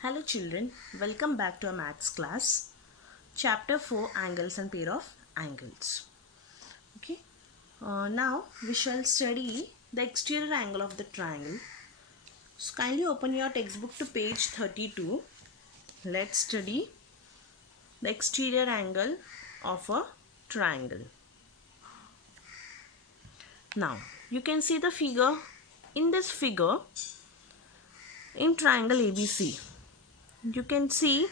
Hello children, welcome back to our maths class. Chapter 4 Angles and pair of angles. Okay. Now we shall study the exterior angle of the triangle. So kindly open your textbook to page 32. Let's study the exterior angle of a triangle. Now you can see the figure. In this figure, in triangle ABC, you can see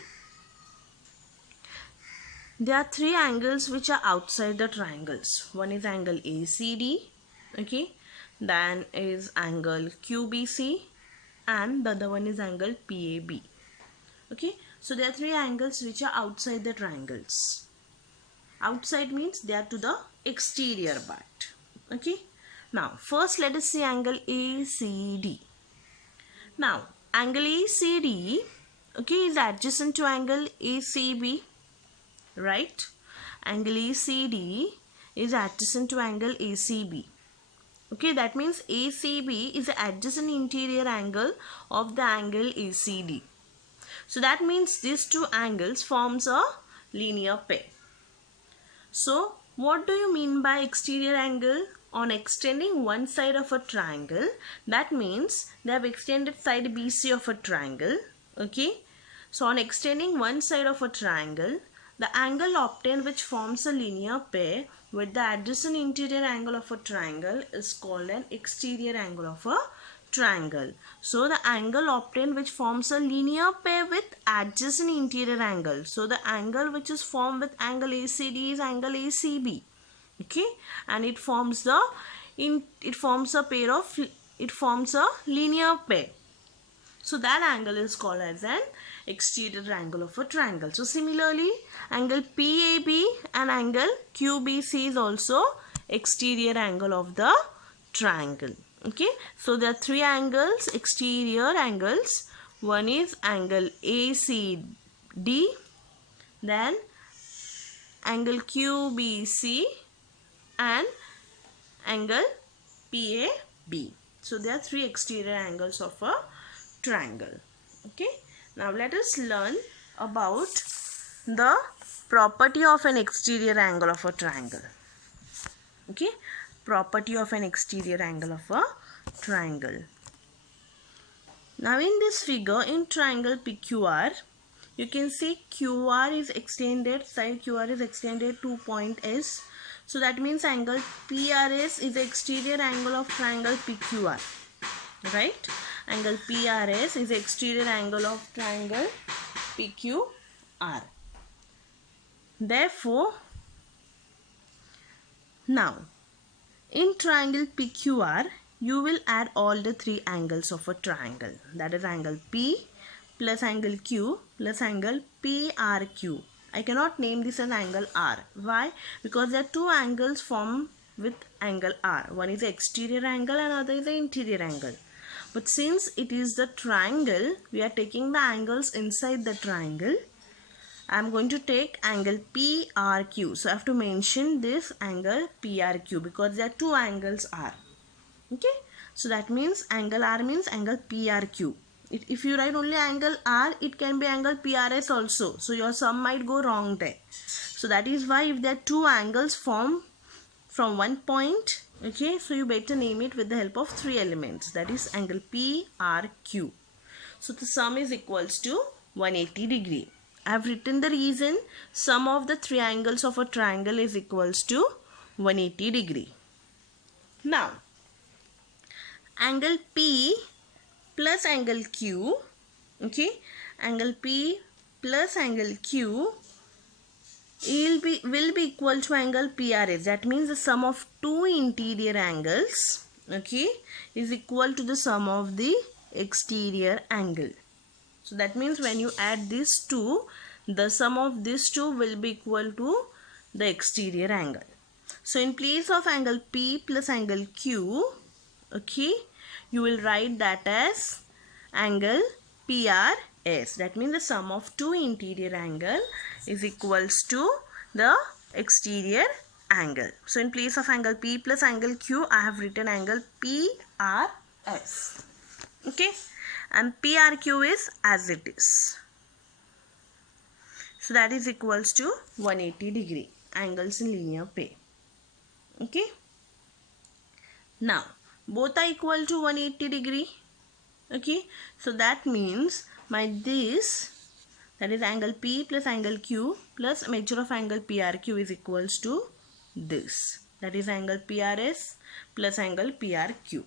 there are three angles which are outside the triangles. One is angle ACD, okay, then is angle QBC, and the other one is angle PAB. Okay, so there are three angles which are outside the triangles. Outside means they are to the exterior part. Okay, now first let us see angle ACD. Now angle ACD, okay, is adjacent to angle ACB. Right? Angle ACD is adjacent to angle ACB. Okay, that means ACB is the adjacent interior angle of the angle ACD. So that means these two angles forms a linear pair. So what do you mean by exterior angle? On extending one side of a triangle, that means they have extended side BC of a triangle. Okay, so on extending one side of a triangle, the angle obtained which forms a linear pair with the adjacent interior angle of a triangle is called an exterior angle of a triangle. So the angle obtained which forms a linear pair with adjacent interior angle. So the angle which is formed with angle ACD is angle ACB. Okay, and it forms a linear pair. So that angle is called as an exterior angle of a triangle. So similarly, angle PAB and angle QBC is also exterior angle of the triangle. Okay, so there are three angles, exterior angles. One is angle ACD, then angle QBC and angle PAB. So there are three exterior angles of a triangle. Okay, now let us learn about the property of an exterior angle of a triangle. Okay, property of an exterior angle of a triangle. Now in this figure, in triangle PQR, you can see QR is extended, side QR is extended to point S. So that means angle PRS is the exterior angle of triangle PQR. Right? Angle PRS is the exterior angle of triangle PQR. Therefore, now in triangle PQR, you will add all the three angles of a triangle. That is angle P plus angle Q plus angle PRQ. I cannot name this as angle R. Why? Because there are two angles formed with angle R. One is the exterior angle and other is the interior angle. But since it is the triangle, we are taking the angles inside the triangle. I am going to take angle PRQ. So I have to mention this angle PRQ because there are two angles R. Okay. So that means angle R means angle PRQ. If you write only angle R, it can be angle PRS also. So your sum might go wrong there. So that is why if there are two angles formed from one point, okay, so you better name it with the help of three elements. That is angle PRQ. So the sum is equals to 180 degree. I have written the reason. Sum of the three angles of a triangle is equals to 180 degree. Now, angle P plus angle Q, okay, angle P plus angle Q will be equal to angle PRS. That means the sum of two interior angles, okay, is equal to the sum of the exterior angle. So that means when you add these two, the sum of these two will be equal to the exterior angle. So in place of angle P plus angle Q, okay, you will write that as angle PRS. That means the sum of two interior angle is equals to the exterior angle. So in place of angle P plus angle Q, I have written angle PRS. Okay, and PRQ is as it is. So that is equals to 180 degree angles in linear pair. Okay. Now both are equal to 180 degree. Okay. So that means my this, that is angle P plus angle Q plus measure of angle PRQ is equals to this. That is angle PRS plus angle PRQ.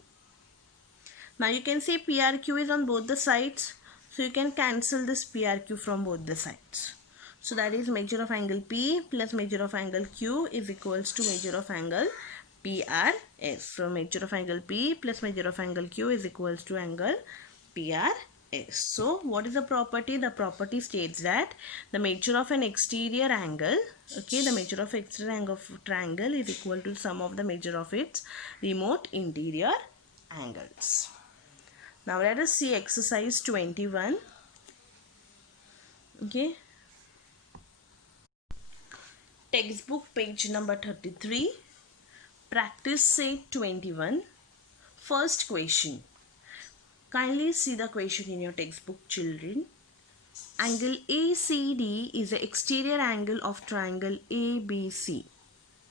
Now you can see PRQ is on both the sides. So you can cancel this PRQ from both the sides. So that is measure of angle P plus measure of angle Q is equals to measure of angle PRS. So measure of angle P plus measure of angle Q is equals to angle PRS. So what is the property? The property states that the measure of an exterior angle, okay, the measure of exterior angle of triangle is equal to sum of the measure of its remote interior angles. Now let us see exercise 21. Okay. Textbook page number 33. Practice set 21. First question. Kindly see the question in your textbook, children. Angle ACD is the exterior angle of triangle ABC.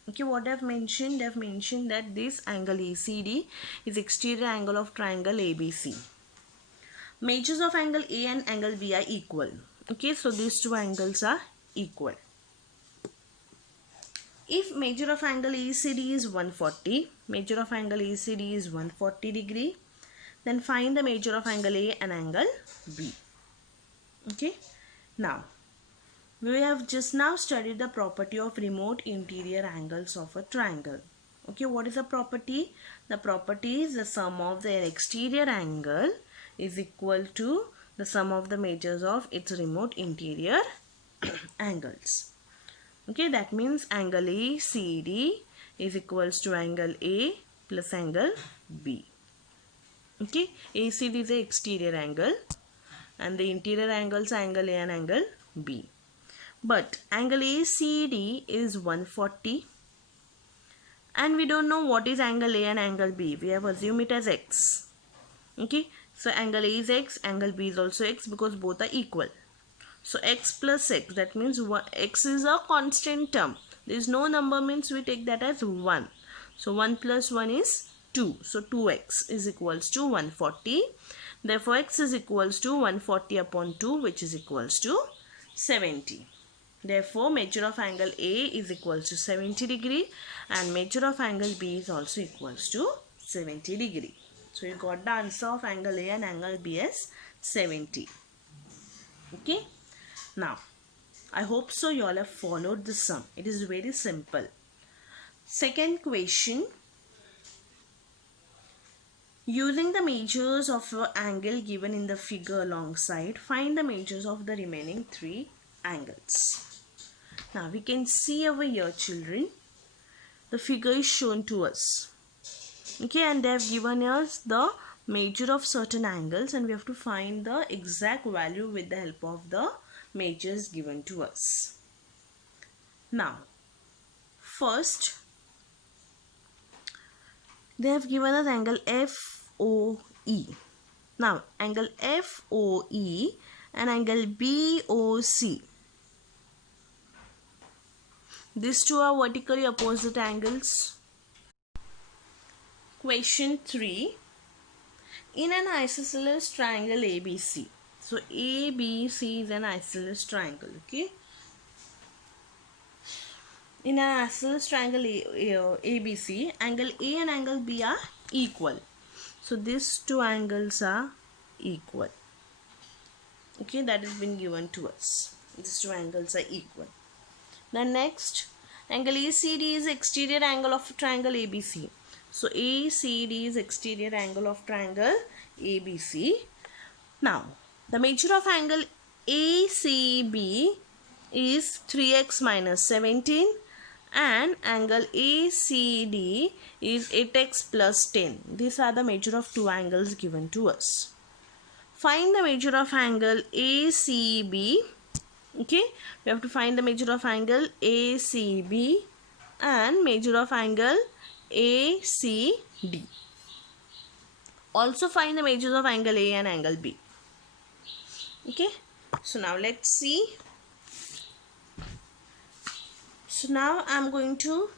Okay, what I've mentioned? I've mentioned that this angle ACD is exterior angle of triangle ABC. Measures of angle A and angle B are equal. Okay, so these two angles are equal. If measure of angle ACD is 140, measure of angle ACD is 140 degree, then find the measure of angle A and angle B. Okay, now we have just now studied the property of remote interior angles of a triangle. Okay, what is the property? The property is the sum of the exterior angle is equal to the sum of the measures of its remote interior angles. Okay, that means angle ACD is equals to angle A plus angle B. Okay, ACD is the exterior angle and the interior angles are angle A and angle B. But angle ACD is 140 and we don't know what is angle A and angle B. We have assumed it as X. Okay, so angle A is X, angle B is also X because both are equal. So X plus X, that means X is a constant term. There is no number, means we take that as 1. So 1 plus 1 is 2. So 2x is equals to 140. Therefore X is equals to 140 upon 2, which is equals to 70. Therefore measure of angle A is equals to 70 degree and measure of angle B is also equals to 70 degree. So you got the answer of angle A and angle B as 70. Okay. Now, I hope so you all have followed the sum. It is very simple. Second question. Using the measures of an angle given in the figure alongside, find the measures of the remaining three angles. Now, we can see over here, children, the figure is shown to us. Okay, and they have given us the measure of certain angles and we have to find the exact value with the help of the measures given to us. Now, first, they have given us angle FOE. Now, angle FOE and angle BOC. These two are vertically opposite angles. Question 3. In an isosceles triangle ABC. So ABC is an isosceles triangle. Okay. In an isosceles triangle ABC, angle A and angle B are equal. So these two angles are equal. Okay, that has been given to us. These two angles are equal. The next, angle ACD is exterior angle of triangle ABC. So ACD is exterior angle of triangle ABC. Now, the measure of angle ACB is 3x minus 17 and angle ACD is 8x plus 10. These are the measure of two angles given to us. Find the measure of angle ACB. Okay, we have to find the measure of angle ACB and measure of angle ACD. Also find the measures of angle A and angle B. Okay, so now let's see. So now I'm going to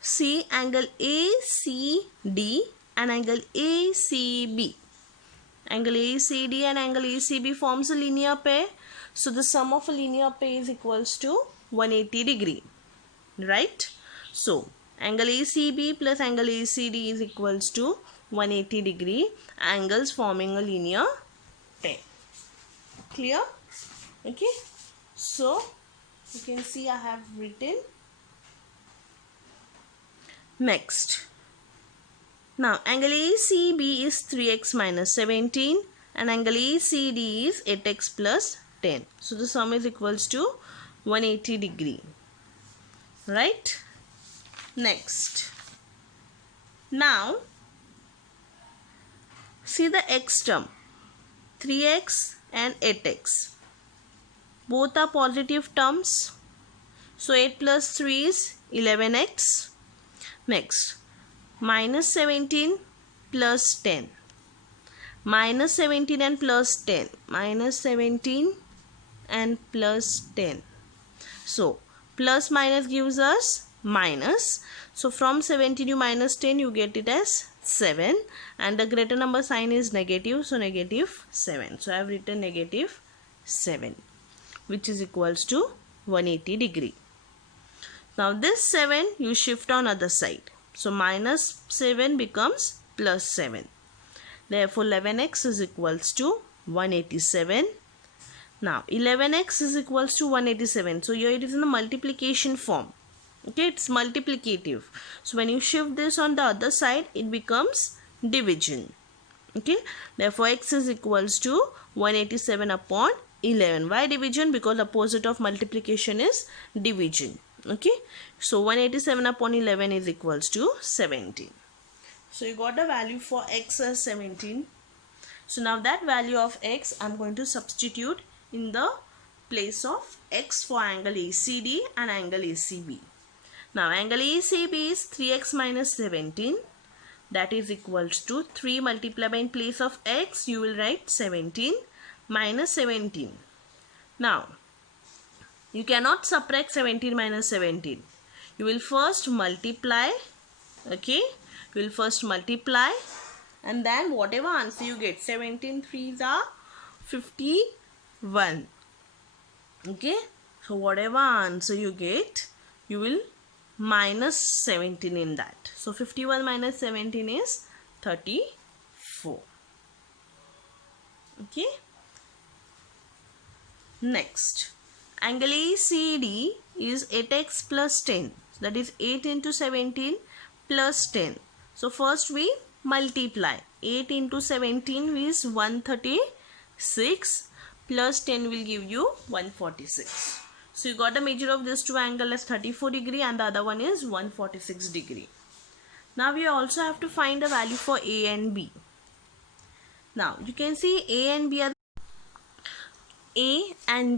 see angle ACD and angle ACB. Angle ACD and angle ACB forms a linear pair. So the sum of a linear pair is equals to 180 degree. Right? So angle ACB plus angle ACD is equals to 180 degree angles forming a linear pair. Clear? Okay. So you can see I have written. Next. Now angle ACB is 3x minus 17 and angle ACD is 8x plus 10. So the sum is equals to 180 degree. Right? Next. Now see the x term, 3x and 8x. Both are positive terms. So 8 plus 3 is 11x. Next, minus 17 plus 10. Minus 17 and plus 10. Minus 17 and plus 10. So plus minus gives us minus. So from 17 you minus 10, you get it as 7, and the greater number sign is negative, so negative 7. So I have written negative 7, which is equals to 180 degree. Now this 7 you shift on other side. So minus 7 becomes plus 7. Therefore 11x is equals to 187. Now 11x is equals to 187. So here it is in the multiplication form. Okay, it's multiplicative. So when you shift this on the other side, it becomes division. Okay, therefore x is equals to 187 upon 11. Why division? Because opposite of multiplication is division. Okay, so 187 upon 11 is equals to 17. So you got the value for x as 17. So now that value of x I'm going to substitute in the place of x for angle ACD and angle ACB. Now angle ACB is 3x minus 17. That is equals to 3 multiplied by in place of x you will write 17 minus 17. Now you cannot subtract 17 minus 17. You will first multiply. Okay, you will first multiply and then whatever answer you get, 17 3s are 51. Okay, so whatever answer you get, you will minus 17 in that. So 51 minus 17 is 34. Okay. Next, angle ACD is 8x plus 10. That is 8 into 17 plus 10. So first we multiply. 8 into 17 is 136 plus 10 will give you 146. So you got the measure of this two angle as 34 degree and the other one is 146 degree. Now we also have to find a value for A and B. Now you can see A and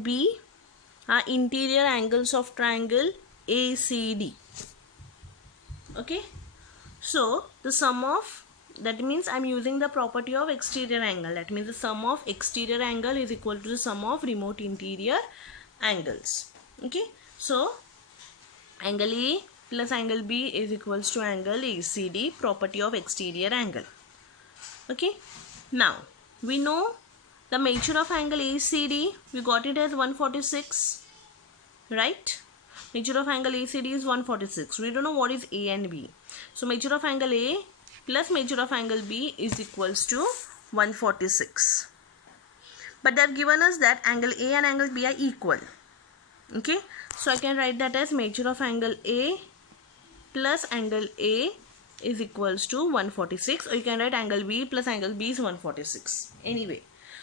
B are interior angles of triangle ACD. Okay, so the sum of, that means I am using the property of exterior angle. That means the sum of exterior angle is equal to the sum of remote interior angles. Okay, so angle A plus angle B is equals to angle ACD, property of exterior angle. Okay, now we know the measure of angle ACD, we got it as 146, right? Measure of angle ACD is 146. We don't know what is A and B. So measure of angle A plus measure of angle B is equals to 146. But they have given us that angle A and angle B are equal. Okay, so I can write that as measure of angle A plus angle A is equals to 146, or you can write angle B plus angle B is 146. Anyway,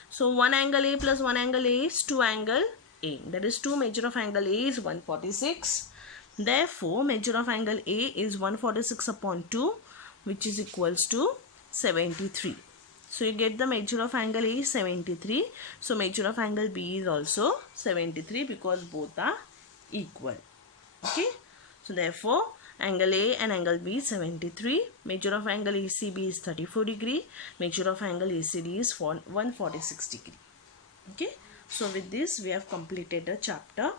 so one angle A plus one angle A is 2 angle A. That is 2 measure of angle A is 146. Therefore, measure of angle A is 146 upon 2, which is equals to 73. So you get the measure of angle A is 73. So measure of angle B is also 73 because both are equal. Okay. So therefore, Angle A and angle B is 73. Measure of angle ACB is 34 degree. Measure of angle ACD is 146 degree. Okay. So with this we have completed the chapter.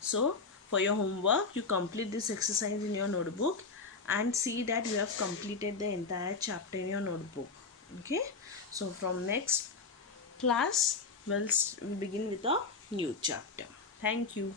So for your homework, you complete this exercise in your notebook and see that you have completed the entire chapter in your notebook. Okay. So from next class, we'll begin with a new chapter. Thank you.